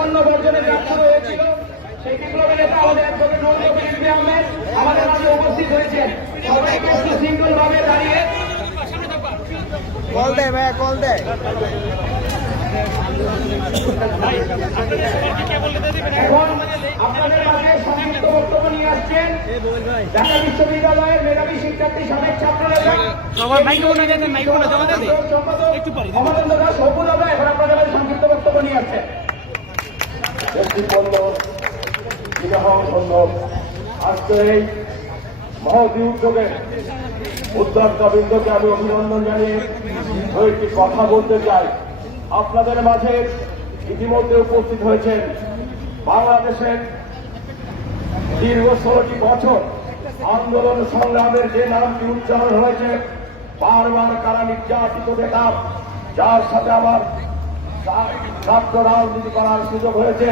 পণ্য বর্জনের কাজ শুরু হয়েছিল। সেই বিপ্লবী নেতা আমাদের একজন নৌরবী আহমেদ আমাদের মাঝে উপস্থিত হয়েছে সবাইকে একটু সিঙ্গল ভাবে দাঁড়িয়ে। কল দে ভাইয়া কল দে। এখন আপনাদের মাঝে সংক্ষিপ্ত বক্তব্য নিয়ে আসছেন ঢাকা বিশ্ববিদ্যালয়ের মেধাবী শিক্ষার্থী সাবেক ছাত্র। সম্পাদক। অমরেন্দ্র দাস অপু দাদা এখন আপনাদের মাঝে সংক্ষিপ্ত বক্তব্য নিয়ে আসছেন। ব্যক্তিবন্ধ বিবাহ বন্ধ আজকে এই মহতি উদ্যোগে উদ্যোক্তা আমি অভিনন্দন জানিয়ে কয়েকটি কথা বলতে চাই আপনাদের মাঝে ইতিমধ্যে উপস্থিত হয়েছেন বাংলাদেশের দীর্ঘ ষোলোটি বছর আন্দোলন সংগ্রামের যে নামটি উচ্চারণ হয়েছে, বারবার কারা নির্যাতিত নেতা, যার সাথে আমার ছাত্র রাজনীতি করার সুযোগ হয়েছে।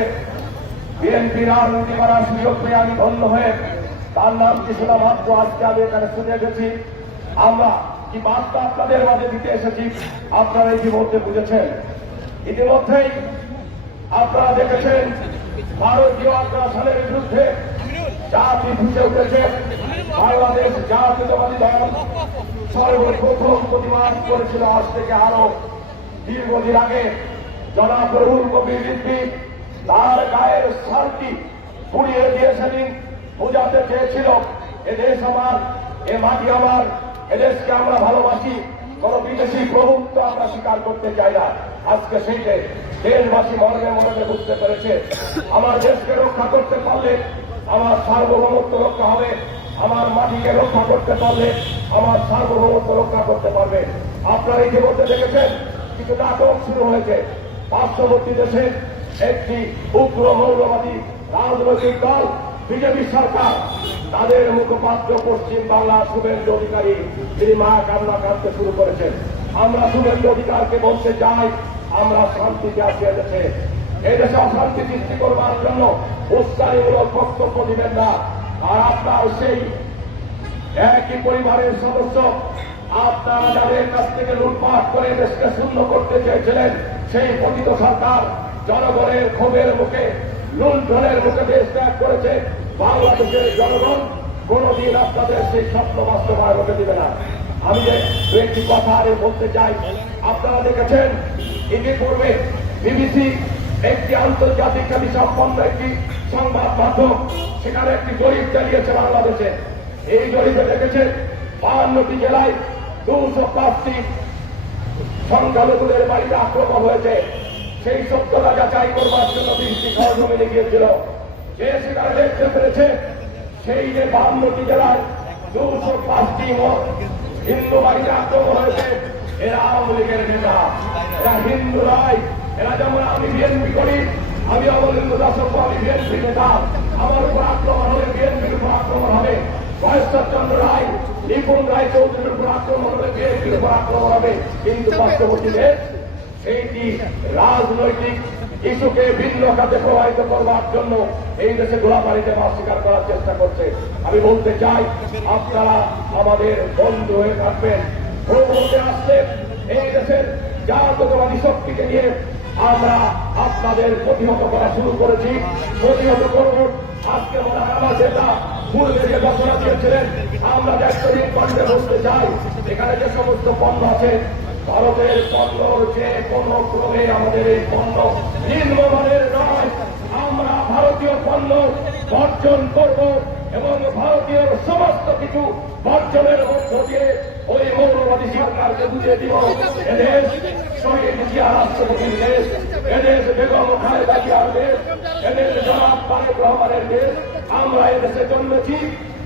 বিএনপি রাজনীতি করার সুযোগ পেয়ে আমি ধন্য হয়ে তার নামটি শোনা মাত্র আজকে আমি এখানে শুনে এসেছি। আমরা কি বার্তা আপনাদের মাঝে দিতে এসেছি, আপনারা ইতিমধ্যে বুঝেছেন। ইতিমধ্যেই আপনারা দেখেছেন, ভারতীয় আগ্রাসনের বিরুদ্ধে জাতি ফুটে উঠেছে। বাংলাদেশ জাতীয়তাবাদী দল সর্বপ্রথম প্রতিবাদ করেছিল আজ থেকে আরও দীর্ঘদিন আগে। জনাব রুহুল কবির তার গায়ের শান্তি পুড়িয়ে দিয়ে সেদিন বোঝাতে চেয়েছিল এদেশ আমার, এ মাটি আমার এদেশকে আমরা ভালোবাসি, কোন বিদেশি প্রভুত্ব আমরা স্বীকার করতে চাই না। আজকে সেইটে দেশবাসী মনে মনে বুঝতে পেরেছে, আমার দেশকে রক্ষা করতে পারলে আমার সার্বভৌমত্ব রক্ষা হবে, আমার মাটিকে রক্ষা করতে পারলে আমার সার্বভৌমত্ব রক্ষা করতে পারবে। আপনারা ইতিমধ্যে দেখেছেন, কিছু নাটক শুরু হয়েছে। পার্শ্ববর্তী দেশে একটি উগ্র মৌলবাদী রাজনৈতিক দল, বিজেপি সরকার। তাদের মুখপাত্র পশ্চিম বাংলার শুভেন্দু অধিকারী, তিনি মা কান্না কাঁদতে শুরু করেছেন। আমরা শুভেন্দু অধিকারকে বলতে চাই, আমরা শান্তিতে আছি এদেশে এদেশে অশান্তি সৃষ্টি করবার জন্য উস্কানিমূলক বক্তব্য দিবেন না। আর আপনার সেই একই পরিবারের সদস্য, আপনারা যাদের কাছ থেকে লুটপাট করে দেশকে শূন্য করতে চেয়েছিলেন সেই পতিত সরকার জনগণের ক্ষোভের মুখে লুণ্ঠনের মুখে দেশ ত্যাগ করেছে। বাংলাদেশের জনগণ কোনদিন আপনাদের সেই স্বপ্ন বাস্তবায়ন হতে দিবে না। আমি যে দু একটি কথা আরে বলতে চাই, আপনারা দেখেছেন, ইতিপূর্বে বিবিসি একটি আন্তর্জাতিক খ্যাতি সম্পন্ন একটি সংবাদ মাধ্যম, সেখানে একটি জরিপ চালিয়েছে বাংলাদেশে। এই জরিপে দেখেছে বাহান্নটি জেলায় দুশো পাঁচটি সংখ্যালঘুদের বাড়িতে আক্রমণ হয়েছে। সেই সত্যতা যাচাই করবার জন্য বৃষ্টি সহজমিনে গিয়েছিল। যে সেখানে দেখতে পেরেছে, সেই যে বাহান্নটি জেলায় দুশো পাঁচটি ম- হিন্দু বাড়িতে আক্রমণ হয়েছে। এরা আওয়ামী লীগের নেতা। এরা হিন্দু নয়। এরা যেমন আমি বিএনপি করি, আমি অমরেন্দ্র দাসত্ব আমি বিএনপি নেতা। আমার উপর আক্রমণ হলে বিএনপির উপর আক্রমণ হবে। চন্দ্র রায় নিপুণ রায় চৌধুরীর উপর আক্রমণ হলে বিএনপির উপর আক্রমণ হবে। কিন্তু বাস্তবতীতে সেইটি রাজনৈতিক ইস্যুকে ভিন্ন খাতে প্রবাহিত করবার জন্য এই দেশে গোলাপাড়িতে অস্বীকার করার চেষ্টা করছে। আমি বলতে চাই আপনারা আমাদের বন্ধু হয়ে থাকবেন। ভ্রমণে আসলে এই দেশের জাতীয়তাবাদী শক্তিকে নিয়ে আমরা আপনাদের প্রতিহত করা শুরু করেছি। প্রতিহত করব আজকে মনে হয় আমার যে ঘোষণা দিয়েছিলেন। আমরা পণ্যে বসতে চাই। এখানে যে সমস্ত পণ্য আছে, ভারতের পণ্যর যে কোনো ক্রমে আমাদের এই পণ্য নিম্নমানের নয় আমরা ভারতীয় পণ্য বর্জন করব এবং ভারতীয় সমস্ত কিছু বর্জনের মধ্য দিয়ে ওই মৌলবাদী সরকারকে বুঝিয়ে দিব। শহীদ জিয়া রাষ্ট্রপতির দেশ এদেশ বেগম খালেদা জিয়ার দেশ এদেশ জনাব তারেক রহমানের দেশ আমরা এদেশে জন্মেছি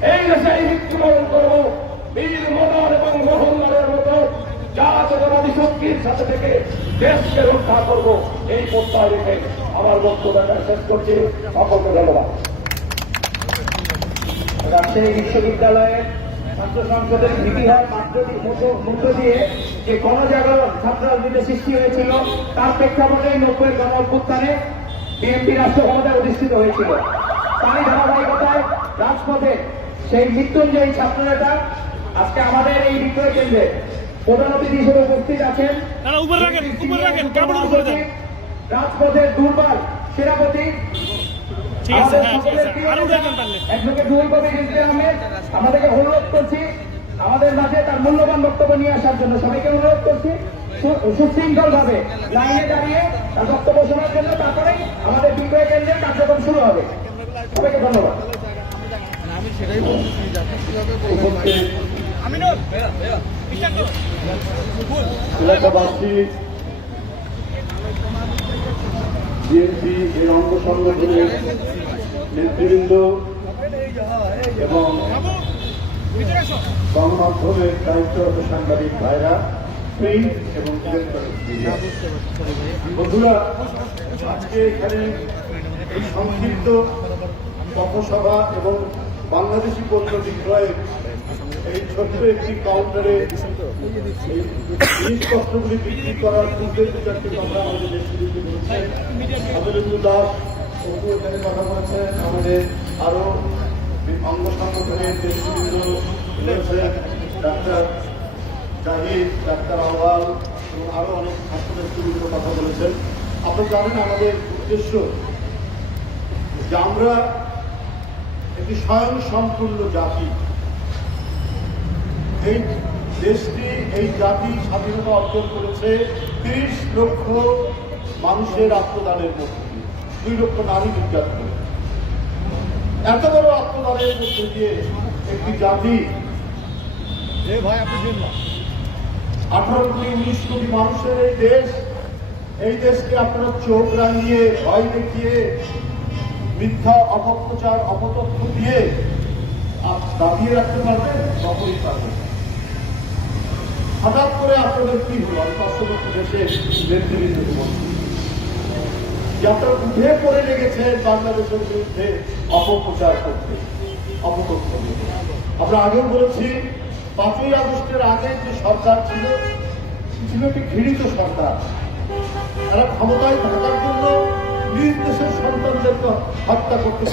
এই দেশে মৃত্যুবরণ করব বীর মদন এবং মোহনলালের মতো সাথে থেকে দেশকে রক্ষা করব এই প্রত্যয় রেখে আমার বক্তব্য শেষ করছি সকলকে রাজশাহী বিশ্ববিদ্যালয়ের ছাত্র সংসদের মধ্য- মধ্য দিয়ে যে গণজাগরণ ছাত্র রাজনীতি সৃষ্টি হয়েছিল তার প্রেক্ষাপটে নব্বই গণ অভ্যুত্থানে বিএনপি রাষ্ট্র ক্ষমতায় অধিষ্ঠিত হয়েছিল। তারই ধারাবাহিকতায় রাজপথে সেই মৃত্যুঞ্জয়ী ছাত্র নেতা আজকে আমাদের এই বিক্রয় কেন্দ্রে প্রধান অতিথি হিসেবে উপস্থিত আছেন। রাজপথের দুর্বার সেনাপতি। আমাদেরকে অনুরোধ করছি আমাদের মাঝে তার মূল্যবান বক্তব্য নিয়ে আসার জন্য সবাইকে অনুরোধ করছি সুশৃঙ্খল ভাবে লাইনে দাঁড়িয়ে তার বক্তব্য শোনার জন্য তারপরে আমাদের বিক্রয় কেন্দ্রের কার্যক্রম শুরু হবে। সবাইকে ধন্যবাদ। অঙ্গ সংগঠনের নেতৃবৃন্দ এবং গণমাধ্যমের দায়িত্বরত সাংবাদিক ভাইরা এবং বন্ধুরা, আজকে এখানে সংক্ষিপ্ত পথসভা এবং বাংলাদেশি বিক্রয়ের এই ছোট্ট একটি কাউন্টারে জিনিসপত্রগুলি বিক্রি করার পূর্বে দু চারটি কথা আমাদের দাস এখানে কথা বলেছেন। আমাদের আরও অঙ্গ সংগঠনের ডাক্তার জাহিদ, ডাক্তার আওয়াল এবং আরও অনেক নেতৃবৃন্দ কথা বলেছেন। আপনারা জানেন আমাদের উদ্দেশ্য যে আমরা একটি স্বয়ং সম্পূর্ণ জাতি। এই দেশটি, এই জাতি স্বাধীনতা অর্জন করেছে তিরিশ লক্ষ মানুষের আত্মদানের মধ্যে দুই লক্ষ নারী নির্যাতন এত বড় আত্মদানের মধ্যে দিয়ে একটি জাতি আঠারো কোটি উনিশ কোটি মানুষের এই দেশ, এই দেশকে আপনারা চোখ রাঙিয়ে, ভয় দেখিয়ে, মিথ্যা অপপ্রচার, অপতথ্য দিয়ে দাবিয়ে রাখতে পারবেন কখনই পারবেন। হঠাৎ করে আপনাদের কি হলো? আমি পার্শ্ববর্তী দেশের নেতৃবৃন্দ যে আপনারা উঠে পড়ে লেগেছেন বাংলাদেশের বিরুদ্ধে অপপ্রচার করতে, অপতথ্য। আমরা আগেও বলেছি পাঁচই আগস্টের আগে যে সরকার ছিল ছিল একটি ঘৃণিত সরকার। তারা ক্ষমতায় থাকার জন্য নিজ দেশের সন্তানদেরকে হত্যা করতে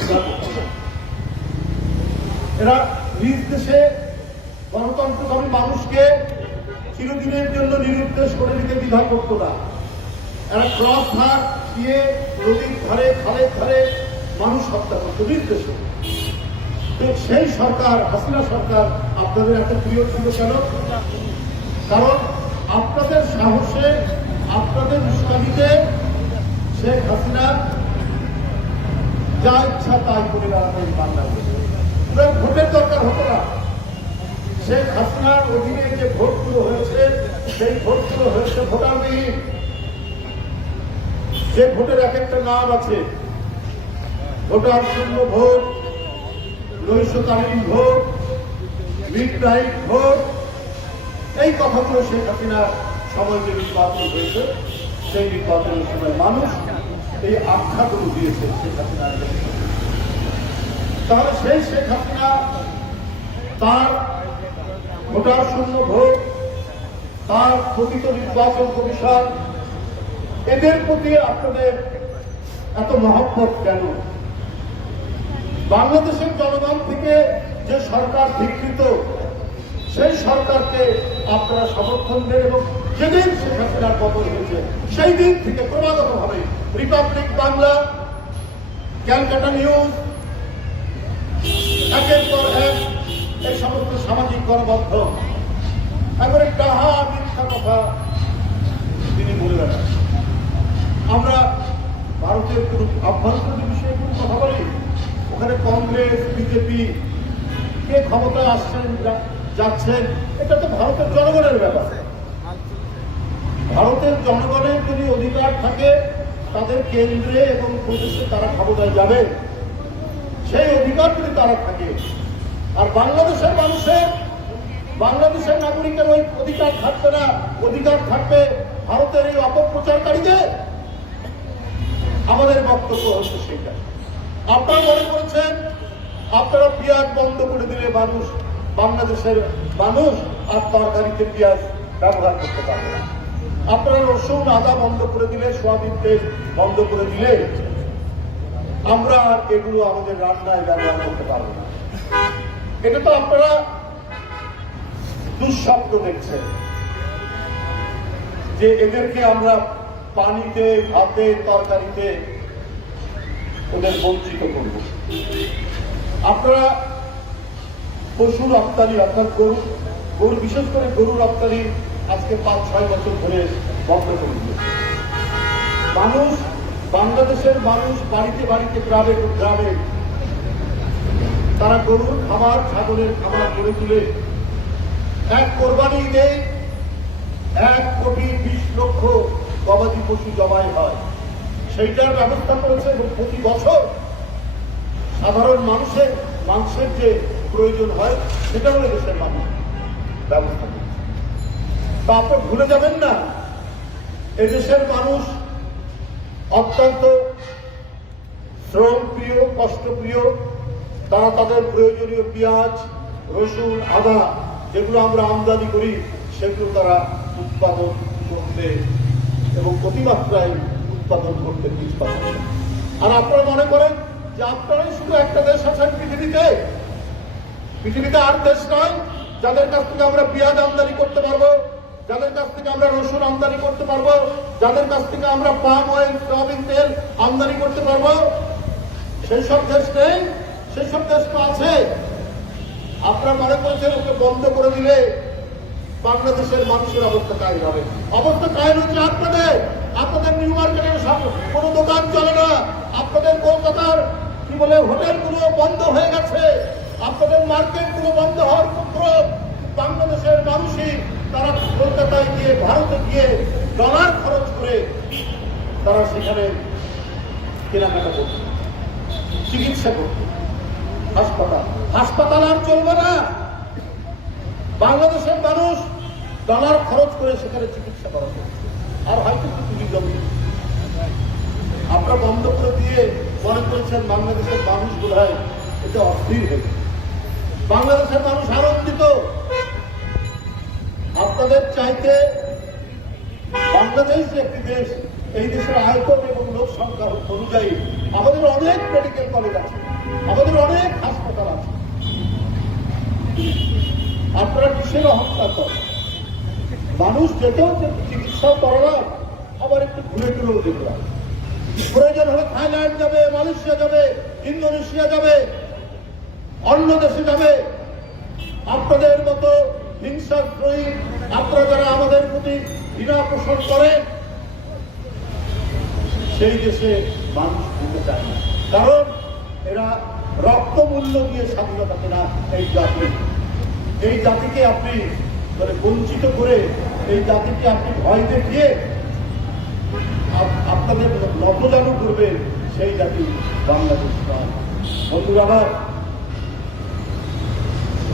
এরা নিজ দেশে গণতন্ত্রকামী মানুষকে চিরদিনের জন্য নিরুদ্দেশ করে দিতে দ্বিধা করতো না। এরা ক্রস ঘাট দিয়ে নদীর ধারে, খালের ধারে মানুষ হত্যা করতো নির্দেশে সেই সরকার, হাসিনা সরকার আপনাদের এত প্রিয় ছিল কেন? কারণ আপনাদের সাহসে, আপনাদের উস্কানিতে শেখ হাসিনা যা ইচ্ছা তাই করে বেড়াতেন বাংলাদেশে। ভোটের দরকার হতো না। শেখ হাসিনার অধীনে যে ভোটগুলো হয়েছে, সেই ভোটগুলো হয়েছে ভোটারবিহীন। যে ভোটের এক একটা নাম আছে, ভোটার শূন্য ভোট নৈশকালীন ভোট মিড নাইট ভোট। এই কথাগুলো শেখ হাসিনা সময় যে নির্বাচন হয়েছে, সেই নির্বাচনের সময় মানুষ এই আখ্যাগুলো দিয়েছে শেখ হাসিনার তাহলে সেই শেখ হাসিনা তার ভোটার শূন্য ভোট, তার প্রকৃত নির্বাচন কমিশন, এদের প্রতি আপনাদের এত মহব্বত কেন? বাংলাদেশের জনগণ থেকে যে সরকার ধিকৃত সেই সরকারকে আপনারা সমর্থন দেন এবং যেদিন শেখ হাসিনার পতন হয়েছে, সেই দিন থেকে ক্রমাগতভাবে রিপাবলিক বাংলা ক্যালকাটা নিউজ একের পর এক এই সমস্ত সামাজিক গণমাধ্যম, একবারে ডাহা মিথ্যা কথা তিনি বলে বেড়ান। আমরা ভারতের কোন আভ্যন্তরীণ বিষয়ে কোনো কথা বলি? ওখানে কংগ্রেস, বিজেপি কে ক্ষমতায় আসছেন যাচ্ছেন, এটা তো ভারতের জনগণের ব্যাপার। ভারতের জনগণের যদি অধিকার থাকে, তাদের কেন্দ্রে এবং প্রদেশে তারা ক্ষমতায় যাবে। সেই অধিকার যদি তারা থাকে, আর বাংলাদেশের মানুষের, বাংলাদেশের নাগরিকের ওই অধিকার থাকবে না। অধিকার থাকবে ভারতের এই অপপ্রচারকারীদের। আমাদের বক্তব্য হচ্ছে সেটা আপনারা মনে করেছেন আপনারা পেঁয়াজ বন্ধ করে দিলে মানুষ, বাংলাদেশের মানুষ আর তরকারিতে পেঁয়াজ ব্যবহার করতে পারবে না। আপনারা রসুন, আদা বন্ধ করে দিলে, সোয়াবিন তেল বন্ধ করে দিলে, আমরা এগুলো আমাদের রান্নায় ব্যবহার করতে পারব না। এটা তো আপনারা দুঃস্বপ্ন দেখছেন যে এদেরকে আমরা পানিতে, ভাতে, তরকারিতে ওদের বঞ্চিত করব। আপনারা পশু রপ্তানি অর্থাৎ গরু গরু, বিশেষ করে গরু রপ্তানি আজকে পাঁচ, ছয় বছর ধরে বন্ধ করে দিয়েছে। মানুষ, বাংলাদেশের মানুষ বাড়িতে বাড়িতে গ্রামে গ্রামে তারা গরুর খাবার ছাগলের খাবার করে তুলে। এক কোরবানি দেয় এক কোটি বিশ লক্ষ গবাদি পশু জবাই হয়। সেইটার ব্যবস্থা করেছে প্রতি বছর সাধারণ মানুষের মাংসের যে প্রয়োজন হয়, সেটা হলে দেশের মানুষ। ব্যবস্থা তা আপনি ভুলে যাবেন না এদেশের মানুষ অত্যন্ত শ্রম প্রিয় কষ্টপ্রিয়। তারা তাদের প্রয়োজনীয় পেঁয়াজ, রসুন, আদা যেগুলো আমরা আমদানি করি, সেগুলো তারা উৎপাদন করতে এবং অতিমাত্রায় উৎপাদন করতে পিছপা। আর আপনারা মনে করেন যে আপনারাই শুধু একটা দেশ আছেন পৃথিবীতে পৃথিবীতে আর দেশ নয় যাদের কাছ থেকে আমরা পেঁয়াজ আমদানি করতে পারব, যাদের কাছ থেকে আমরা রসুন আমদানি করতে পারব, যাদের কাছ থেকে আমরা পাম অয়েল, সয়াবিন তেল আমদানি করতে পারব, সেই সব দেশ নেই, সেই সব দেশ তো আছে। আপনারা মনে করছেন ওকে বন্ধ করে দিলে বাংলাদেশের মানুষের অবস্থা কাহিল হবে। অবস্থা কাহিল হচ্ছে আপনাদের। আপনাদের নিউ মার্কেটের কোনো দোকান চলে না। আপনাদের কলকাতার কি বলে, হোটেলগুলো বন্ধ হয়ে গেছে। আপনাদের মার্কেটগুলো বন্ধ হওয়ার উপক্র বাংলাদেশের মানুষই তারা কলকাতায় গিয়ে, ভারতে গিয়ে ডলার খরচ করে তারা সেখানে কেনাকাটা করছে, চিকিৎসা করছে। হাসপাতাল। হাসপাতাল আর চলবে না। বাংলাদেশের মানুষ ডলার খরচ করে সেখানে চিকিৎসা করা আর হয়তো পৃথিবী জমি আপনারা বন্ধ করে দিয়ে মনে করেছেন বাংলাদেশের মানুষ বোধ হয় এটা অস্থির হয়ে। বাংলাদেশের মানুষ আনন্দিত। আপনাদের চাইতে বাংলাদেশ একটি দেশ, এই দেশের আয়তন এবং লোক সংখ্যা অনুযায়ী আমাদের অনেক মেডিকেল কলেজ আছে, আমাদের অনেক হাসপাতাল আছে। আপনারা কিসের অহংকার করেন? মানুষ যেতেও চিকিৎসাও করলাম, আবার একটু ঘুরে ঘুরেও দেখলাম প্রয়োজন হলে থাইল্যান্ড যাবে, মালয়েশিয়া যাবে, ইন্দোনেশিয়া যাবে, অন্য দেশে যাবে। আপনাদের মতো হিংসাগ্রহী আপনারা যারা আমাদের প্রতি ঘৃণা পোষণ করে, সেই দেশে মানুষ যেতে চায় না। কারণ এরা রক্ত মূল্য দিয়ে স্বাধীনতা কেনা এই জাতি। এই জাতিকে আপনি মানে বঞ্চিত করে এই জাতিকে আপনি ভয় দেখিয়ে আপনাদের নতজানু করবেন সেই জাতি বাংলাদেশ বন্ধুরা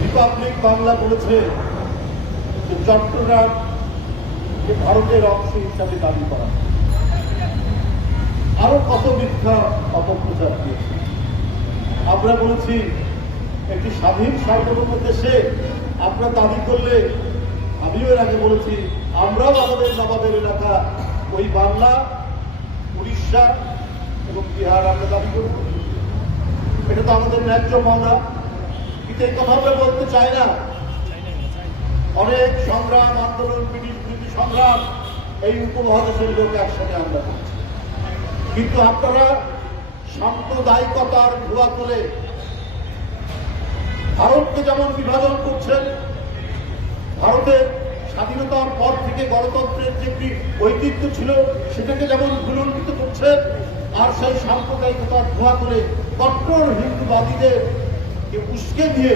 রিপাবলিক বাংলা বলেছে যে চট্টগ্রাম যে ভারতের অংশ হিসাবে দাবি করা। আরও কত মিথ্যা অপপ্রচার দিয়েছে আমরা বলেছি, একটি স্বাধীন সার্বভৌম দেশে আমরা দাবি করলে, আমিও এর আগে বলেছি, আমরাও আমাদের নবাবের এলাকা, ওই বাংলা উড়িষ্যা এবং বিহার আমরা দাবি করব। এটা তো আমাদের ন্যায্য পাওনা কিন্তু এই বলতে চাই না। অনেক সংগ্রাম, আন্দোলন, ব্রিটিশ বিরোধী সংগ্রাম এই উপমহাদেশের লোক একসাথে আমরা কিন্তু আপনারা সাম্প্রদায়িকতার ধোয়া তুলে ভারতকে যেমন বিভাজন করছেন, ভারতের স্বাধীনতার পর থেকে গণতন্ত্রের যে একটি ঐতিহ্য ছিল, সেটাকে যেমন ভুলণ্ডিত করছে, আর সেই সাম্প্রদায়িকতার ধোয়া তুলে কট্টর হিন্দুবাদীদের উস্কে দিয়ে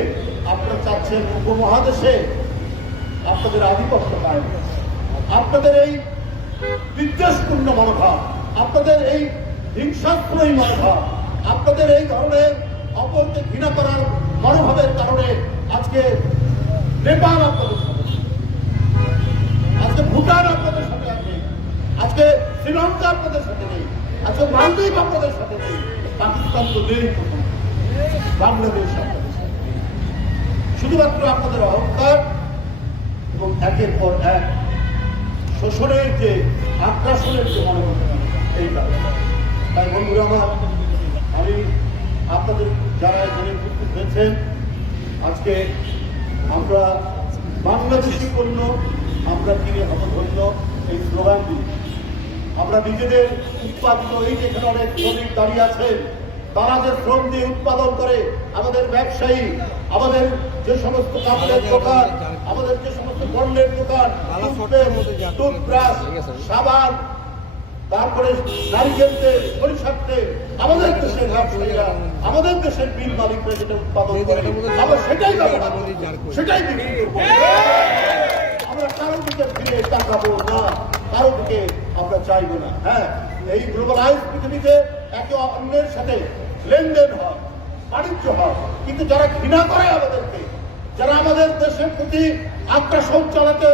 আপনারা চাচ্ছেন উপমহাদেশে আপনাদের আধিপত্য কায়েম। আপনাদের এই বিদ্বেষপূর্ণ মনোভাব, আপনাদের এই হিংসাত্মই মনোভাব, আপনাদের এই ধরনের অপরকে ঘৃণা করার মনোভাবের কারণে আজকে নেপাল আপনাদের ভুটান আপনাদের সাথে আছে আজকে শ্রীলঙ্কা আপনাদের সাথে নেই। আজকে মালদ্বীপ আপনাদের সাথে নেই। পাকিস্তান তো নেই বাংলাদেশ আপনাদের সাথে শুধুমাত্র আপনাদের অহংকার এবং একের পর এক শোষণের যে আগ্রাসনের যে মনোভাব এই কারণে তাই বন্ধুরা আমার, আমি আপনাদের যারা এখানে উপস্থিত হয়েছেন, আজকে আমরা বাংলাদেশি পণ্য আমরা কিনে হতধন্য এই স্লোগান দিই আমরা নিজেদের উৎপাদিত এই যেখানে অনেক শ্রমিক দাঁড়িয়ে আছেন তারা যে শ্রম দিয়ে উৎপাদন করে আমাদের ব্যবসায়ী, আমাদের যে সমস্ত কাপড়ের দোকান, আমাদের যে সমস্ত পণ্যের দোকান টুথব্রাশ সাবান, তারপরে নারিকেল তেল সরিষার তেল, আমাদের দেশের ব্যবসায়ীরা, আমাদের দেশের বিল মালিকরা যেটা উৎপাদন করে, আমরা সেটাই সেটাই বিক্রি করব। আমরা কারও ফিরে তাকাবো না কারও দিকে আমরা চাইব না হ্যাঁ এই গ্লোবালাইজ পৃথিবীতে একে অন্যের সাথে লেনদেন হয়, বাণিজ্য হয়, কিন্তু যারা ঘৃণা করে আমাদেরকে, যারা আমাদের দেশের প্রতি আগ্রাসন চালাতে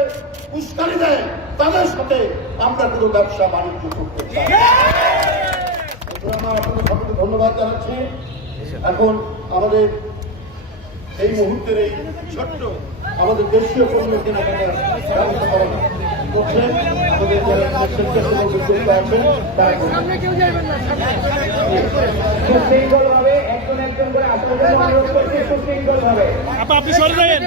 উস্কানি দেয়, তাদের সাথে আমরা কোনো ব্যবসা বাণিজ্য করতে চাই। আপনাদের ধন্যবাদ জানাচ্ছি এখন আমাদের এই মুহূর্তের এই ছোট্ট আমাদের দেশীয় পণ্য কেনাকাটার ব্যবস্থা করা আমাদের যারা স্বেচ্ছাসেবক উদ্যোক্তা আছেন তারা সুশৃঙ্খল ভাবে একজন একজন করে আপনাদের অনুরোধ করছি সুশৃঙ্খল ভাবে আপনি সরে যাবেন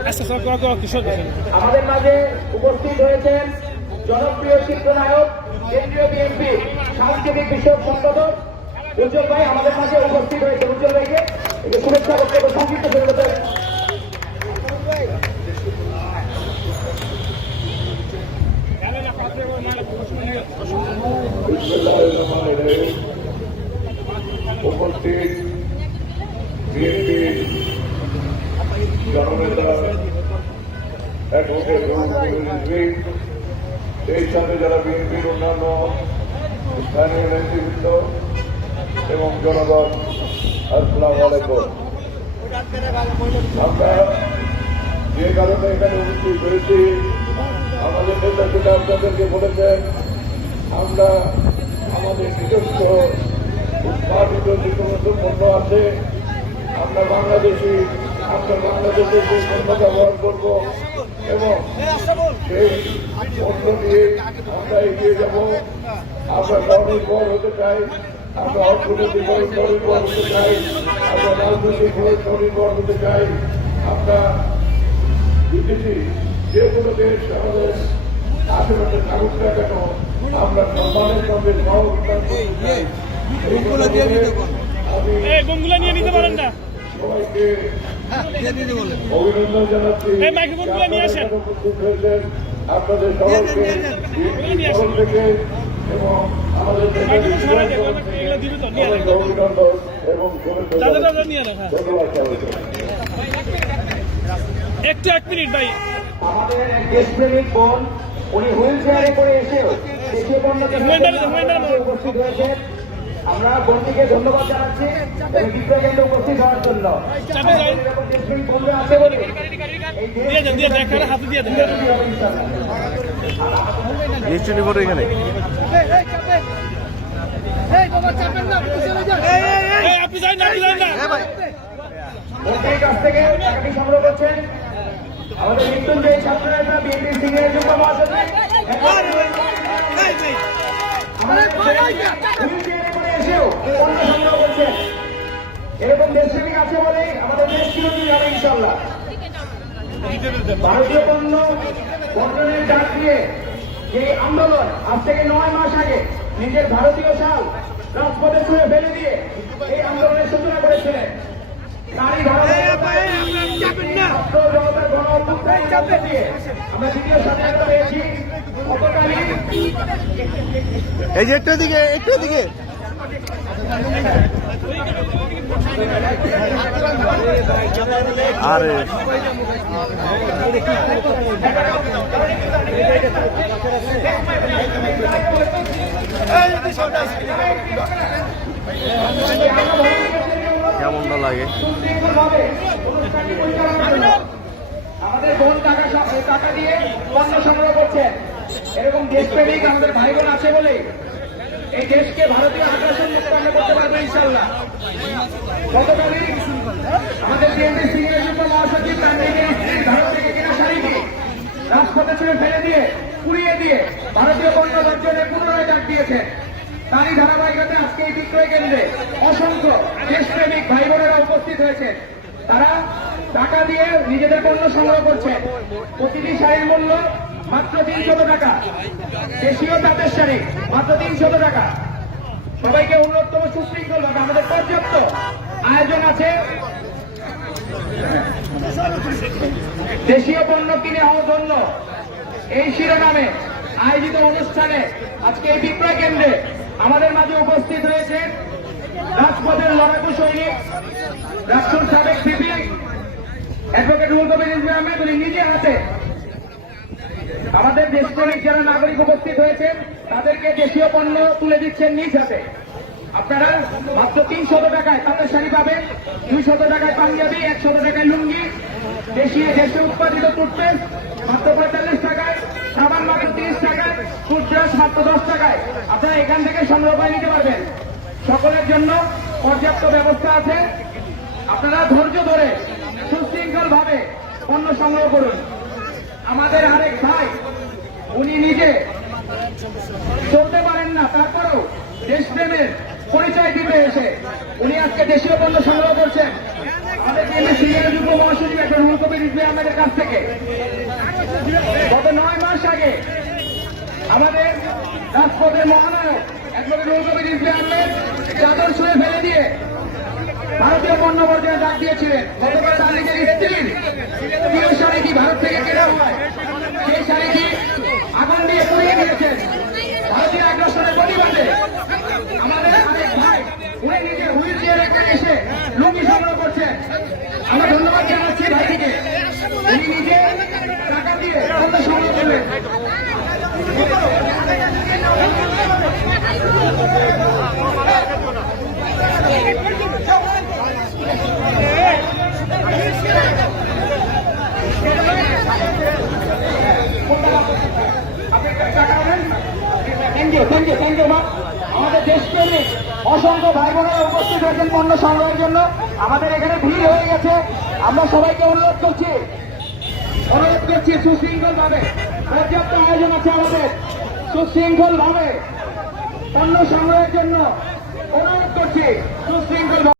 আচ্ছা আমাদের মাঝে উপস্থিত হয়েছেন জনপ্রিয় চিত্রনায়ক কেন্দ্রীয় বিএনপি সাংস্কৃতিক বিষয়ক সম্পাদক উজ্জ্বল ভাই আমাদের মাঝে উপস্থিত হয়েছে উজ্জ্বল ভাইকে শুভেচ্ছা বক্তব্য সংক্ষিপ্ত করে। উপস্থিত এই সাথে যারা বিএনপির অন্যান্য স্থানীয় নেতৃবৃন্দ এবং জনগণ, আসসালামু আলাইকুম। আমরা যে কারণে এখানে উপস্থিত হয়েছি, আমাদের নেতা সেটা আপনাদেরকে বলেছেন, আমরা আমাদের নিজস্ব উৎপাদিত যে সমস্ত পণ্য আছে, আমরা বাংলাদেশি, আমরা বাংলাদেশের যে পণ্য ব্যবহার করব এবং সেই পণ্য দিয়ে আমরা এগিয়ে যাব। আমরা স্বনির্ভর হতে চাই। আমরা হতে চাই আমরা চাই বিদেশি যে কোনো দেশ আমাদের আশেপাশে থাকুক না কেন আমরা সম্মানের সঙ্গে সহযোগিতা করতে চাই। অভিনন্দন জানাচ্ছি। আপনাদের থেকে এবং হ্যাঁ। একটু এক মিনিট ভাই। আমাদের এক দেশপ্রেমিক বোন উনি হুইল চেয়ারে করে এসেও উপস্থিত হয়েছে আমরা বোনটিকে ধন্যবাদ জানাচ্ছি বিক্রয় কেন্দ্রে উপস্থিত হওয়ার জন্য। আছে বলে। নিশ্চয় নিব এখানে। এই আপনি যাই না আপনি যাই না। মন্ত্রীর কাছ থেকে টাকাটি সংগ্রহ করছেন। আমাদের মৃত্যুঞ্জয়ী ছাত্র নেতা বিএনপি পণ্য সংগ্রহ করছেন। এরকম দেশপ্রেমিক আছে বলেই আমাদের দেশ চিরদিন হবে ইনশাল্লাহ ভারতীয় দিয়ে আন্দোলন আজ থেকে নয় মাস আগে নিজের ভারতীয় সাল রাজপথে ছুঁড়ে ফেলে দিয়ে এই আন্দোলনের সূচনা করেছিলেন এই যে একটু দিকে একটু দিকে আরে। কেমনটা লাগে। আমাদের বোন টাকা টাকা দিয়ে পণ্য সংগ্রহ করছেন এরকম দেশপ্রেমিক আমাদের ভাই বোন আছে বলে এই দেশকে ভারতীয় মুক্ত তারই ধারাবাহিকতায় আজকে এই কেন্দ্রে অসংখ্য দেশপ্রেমিক ভাই বোনেরা উপস্থিত হয়েছে। তারা টাকা দিয়ে নিজেদের পণ্য সংগ্রহ করছে। প্রতিটি শাড়ির মূল্য মাত্র টাকা। দেশীয় তাঁতের শাড়ি মাত্র তিনশত টাকা। সবাইকে উন্নততম সুশৃঙ্খল ভাবে আমাদের পর্যাপ্ত আয়োজন আছে। দেশীয় পণ্য কিনে হওয়ার জন্য এই শিরোনামে আয়োজিত অনুষ্ঠানে আজকে এই বিক্রয় কেন্দ্রে আমাদের মাঝে উপস্থিত হয়েছে রাজপথের লড়াকু সৈনিক রাষ্ট্র সাবেক CP advocate rule Kabir Islam Ahmed, উনি নিজে হাতে আমাদের দেশপ্রেমিক যারা নাগরিক উপস্থিত হয়েছে তাদেরকে দেশীয় পণ্য তুলে দিচ্ছেন নিজ হাতে। আপনারা মাত্র তিনশত টাকায় তাঁতের শাড়ি পাবেন, দুইশত টাকায় পাঞ্জাবি, একশত টাকায় লুঙ্গি। দেশীয় দেশে উৎপাদিত টুথপেস্ট, মাত্র পঁয়তাল্লিশ টাকায়, সাবান মাত্র তিরিশ টাকায়, টুথব্রাশ মাত্র দশ টাকায়। আপনারা এখান থেকে সংগ্রহ করে নিতে পারবেন। সকলের জন্য পর্যাপ্ত ব্যবস্থা আছে। আপনারা ধৈর্য ধরে সুশৃঙ্খল ভাবে পণ্য সংগ্রহ করুন। আমাদের আরেক ভাই, উনি নিজে চলতে পারেন না, তারপরেও দেশপ্রেমের পরিচয় দিতে এসে উনি আজকে দেশীয় পণ্য সংগ্রহ করছেন। আমাদের সিনিয়র যুগ্ম মহাসচিব কাছ থেকে, গত নয় মাস আগে আমাদের রাজপথের মহানায়ক চাদর ছুঁয়ে ফেলে দিয়ে ভারতীয় পণ্য ডাক দিয়েছিলেন। গতকাল তার নিজের স্ত্রীর প্রিয় শাড়িটি ভারত থেকে কেনা হয়। সেই শাড়িটি আগুন দিয়ে পুড়িয়ে দিয়েছেন ভারতীয় আগ্রাসনের প্রতিবাদে। আমাদের আরেক ভাই, উনি নিজে হুইল চেয়ারে করে এসে লুঙ্গি সংগ্রহ করছেন আমরা ধন্যবাদ জানাচ্ছি ভাইটিকে। উনি নিজে টাকা দিয়ে পণ্য সংগ্রহ করলেন থ্যাংক আমাদের দেশপ্রেমিক অসংখ্য ভাই বোনেরা উপস্থিত হয়েছেন পণ্য সংগ্রহের জন্য। আমাদের এখানে ভিড় হয়ে গেছে। আমরা সবাইকে অনুরোধ করছি। অনুরোধ করছি সুশৃঙ্খল ভাবে পর্যাপ্ত আয়োজন আছে আমাদের। সুশৃঙ্খল ভাবে পণ্য সংগ্রহের জন্য অনুরোধ করছি। সুশৃঙ্খল